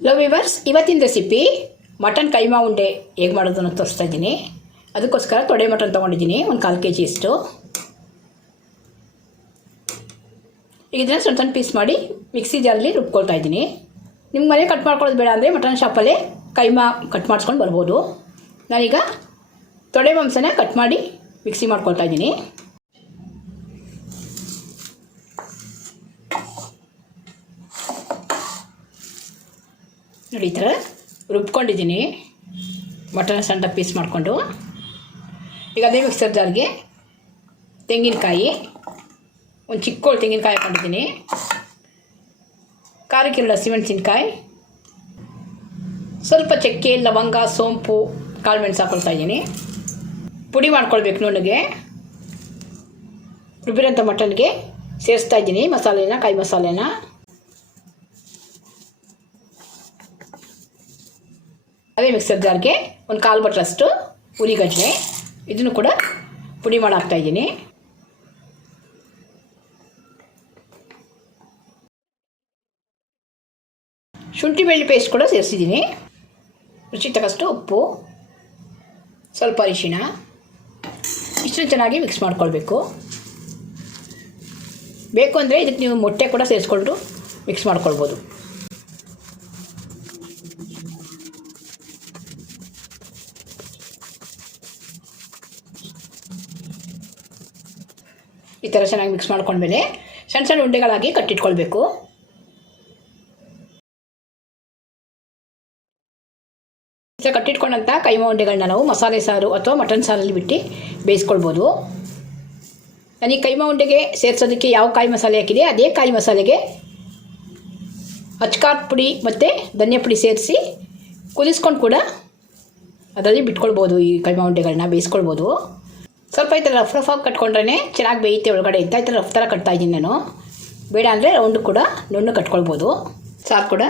Hello viewers, ಇವತ್ತಿನ recipe mutton keema ಉಂಡೆ ಹೇಗೆ ಮಾಡೋದು ಅಂತ ತೋರಿಸ್ತಾ ಇದ್ದೀನಿ. ಅದಕ್ಕೋಸ್ಕರ ತೊಡೆ ಮಟನ್ ತೊಗೊಂಡಿದ್ದೀನಿ, ಒಂದು 1/4 kg ಇಷ್ಟು. ಈಗ ಇದನ್ನು ಸಣ್ಣ ಸಣ್ಣ ಪೀಸ್ ಮಾಡಿ ಮಿಕ್ಸಿ ಜಾರಲ್ಲಿ ರುಬ್ಕೊಳ್ತಾ ಇದ್ದೀನಿ. ನಿಮ್ಮ ಮನೆ ಕಟ್ ಮಾಡ್ಕೊಳ್ಳೋದು ಬೇಡ ಅಂದರೆ ಮಟನ್ ಶಾಪಲ್ಲೇ ಕೈಮಾ ಕಟ್ ಮಾಡಿಸ್ಕೊಂಡು ಬರ್ಬೋದು. ನಾನೀಗ ತೊಡೆ ಮಾಂಸನ ಕಟ್ ಮಾಡಿ ಮಿಕ್ಸಿ ಮಾಡ್ಕೊಳ್ತಾ ಇದ್ದೀನಿ. ನೋಡಿ, ಈ ಥರ ರುಬ್ಕೊಂಡಿದ್ದೀನಿ ಮಟನ್ ಸಣ್ಣ ಪೀಸ್ ಮಾಡಿಕೊಂಡು. ಈಗ ಅದೇ ಮಿಕ್ಸರ್ ಜಾರ್ಗೆ ತೆಂಗಿನಕಾಯಿ, ಒಂದು ಚಿಕ್ಕೋಳು ತೆಂಗಿನಕಾಯಿ ಹಾಕೊಂಡಿದ್ದೀನಿ, ಖಾರಕ್ಕೆ 2 ಹಸಿಮೆಣಸಿನ್ಕಾಯಿ, ಸ್ವಲ್ಪ ಚಕ್ಕೆ, ಲವಂಗ, ಸೋಂಪು, ಕಾಳು ಮೆಣಸು ಹಾಕ್ಕೊಳ್ತಾ ಇದ್ದೀನಿ. ಪುಡಿ ಮಾಡ್ಕೊಳ್ಬೇಕು. ನುಣ್ಣಗೆ ರುಬ್ಬಿರೋಂಥ ಮಟನ್ಗೆ ಸೇರಿಸ್ತಾ ಇದ್ದೀನಿ ಮಸಾಲೆನ, ಕಾಯಿ ಮಸಾಲೆನ. ಅದೇ ಮಿಕ್ಸರ್ ಜಾರ್ಗೆ ಒಂದು 1/4 ಬಟ್ಲಷ್ಟು ಉರಿಗಡ್ಲೆ, ಇದನ್ನು ಕೂಡ ಪುಡಿ ಮಾಡಿ ಹಾಕ್ತಾಯಿದ್ದೀನಿ. ಶುಂಠಿ ಬೆಳ್ಳುಳ್ಳಿ ಪೇಸ್ಟ್ ಕೂಡ ಸೇರಿಸಿದ್ದೀನಿ. ರುಚಿ ತಕ್ಕಷ್ಟು ಉಪ್ಪು, ಸ್ವಲ್ಪ ಅರಿಶಿಣ, ಇಷ್ಟನ್ನು ಚೆನ್ನಾಗಿ ಮಿಕ್ಸ್ ಮಾಡ್ಕೊಳ್ಬೇಕು. ಬೇಕು ಅಂದರೆ ಇದಕ್ಕೆ ನೀವು ಮೊಟ್ಟೆ ಕೂಡ ಸೇರಿಸ್ಕೊಂಡು ಮಿಕ್ಸ್ ಮಾಡ್ಕೊಳ್ಬೋದು. ಈ ಥರ ಚೆನ್ನಾಗಿ ಮಿಕ್ಸ್ ಮಾಡ್ಕೊಂಡ್ಮೇಲೆ ಸಣ್ಣ ಸಣ್ಣ ಉಂಡೆಗಳಾಗಿ ಕಟ್ಟಿಟ್ಕೊಳ್ಬೇಕು. ಈ ಥರ ಕಟ್ಟಿಟ್ಕೊಂಡಂಥ ಕೈಮಾ ಉಂಡೆಗಳನ್ನ ನಾವು ಮಸಾಲೆ ಸಾರು ಅಥವಾ ಮಟನ್ ಸಾರಲ್ಲಿ ಬಿಟ್ಟು ಬೇಯಿಸ್ಕೊಳ್ಬೋದು. ನಾನು ಈ ಕೈಮಾ ಉಂಡೆಗೆ ಸೇರಿಸೋದಕ್ಕೆ ಯಾವ ಕಾಯಿ ಮಸಾಲೆ ಹಾಕಿದೆ ಅದೇ ಕಾಯಿ ಮಸಾಲೆಗೆ ಅಚ್ಕಾರದ ಪುಡಿ ಮತ್ತು ಧನಿಯಾ ಪುಡಿ ಸೇರಿಸಿ ಕುದಿಸ್ಕೊಂಡು ಕೂಡ ಅದರಲ್ಲಿ ಬಿಟ್ಕೊಳ್ಬೋದು. ಈ ಕೈಮಾ ಉಂಡೆಗಳನ್ನ ಬೇಯಿಸ್ಕೊಳ್ಬೋದು. ಸ್ವಲ್ಪ ಈ ಥರ ರಫ್ ಆಗಿ ಕಟ್ಕೊಂಡ್ರೆ ಚೆನ್ನಾಗಿ ಬೇಯುತ್ತೆ ಒಳಗಡೆ ಅಂತ. ಈ ಥರ ರಫ್ ಥರ ಕಟ್ತಾಯಿದ್ದೀನಿ ನಾನು. ಬೇಡ ಅಂದರೆ ರೌಂಡು ಕೂಡ ನುಣ್ಣು ಕಟ್ಕೊಳ್ಬೋದು. ಸಾರು ಕೂಡ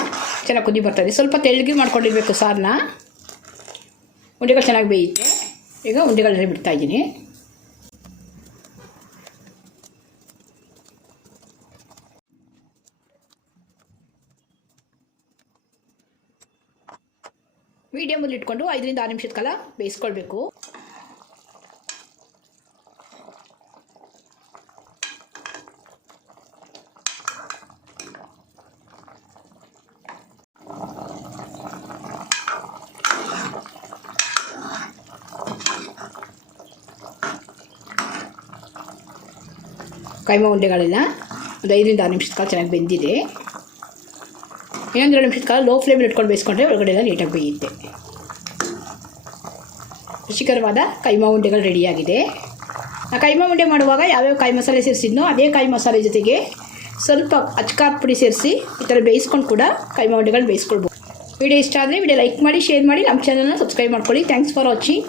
ಚೆನ್ನಾಗಿ ಕುದಿ ಬರ್ತಾಯಿದೆ. ಸ್ವಲ್ಪ ತೆಳ್ಳಗೆ ಮಾಡ್ಕೊಂಡಿರಬೇಕು ಸಾರನ್ನ. ಉಂಡೆಗಳು ಚೆನ್ನಾಗಿ ಬೇಯುತ್ತೆ. ಈಗ ಉಂಡೆಗಳನ್ನೆಲ್ಲ ಬಿಡ್ತಾಯಿದ್ದೀನಿ. ಮೀಡಿಯಮಲ್ಲಿ ಇಟ್ಕೊಂಡು 5 ರಿಂದ 6 ನಿಮಿಷದ ಕಾಲ ಬೇಯಿಸ್ಕೊಳ್ಬೇಕು. ಕೈಮಾ ಉಂಡೆಗಳೆಲ್ಲ ಒಂದು 5 ರಿಂದ 6 ನಿಮಿಷದ ಕಾಲ ಚೆನ್ನಾಗಿ ಬೆಂದಿದೆ. ಇನ್ನೊಂದು 2 ನಿಮಿಷದ ಕಾಲ ಲೋ ಫ್ಲೇಮಲ್ಲಿ ಇಟ್ಕೊಂಡು ಬೇಯಿಸ್ಕೊಂಡ್ರೆ ಒಳಗಡೆ ಎಲ್ಲ ನೀಟಾಗಿ ಬೇಯುತ್ತೆ. ರುಚಿಕರವಾದ ಕೈಮಾ ಉಂಡೆಗಳು ರೆಡಿಯಾಗಿದೆ. ಆ ಕೈಮಾ ಉಂಡೆ ಮಾಡುವಾಗ ಯಾವ್ಯಾವ ಕಾಯಿ ಮಸಾಲೆ ಸೇರಿಸಿದ್ನೋ ಅದೇ ಕಾಯಿ ಮಸಾಲೆ ಜೊತೆಗೆ ಸ್ವಲ್ಪ ಅಚ್ಕಾರದ ಪುಡಿ ಸೇರಿಸಿ ಈ ಥರ ಬೇಯಿಸ್ಕೊಂಡು ಕೂಡ ಕೈಮಾ ಉಂಡೆಗಳು ಬೇಯಿಸ್ಕೊಳ್ಬೋದು. ವಿಡಿಯೋ ಇಷ್ಟ ಆದರೆ ವಿಡಿಯೋ ಲೈಕ್ ಮಾಡಿ, ಶೇರ್ ಮಾಡಿ, ನಮ್ಮ ಚಾನಲ್ನ ಸಬ್ಸ್ಕ್ರೈಬ್ ಮಾಡ್ಕೊಳ್ಳಿ. Thanks for watching.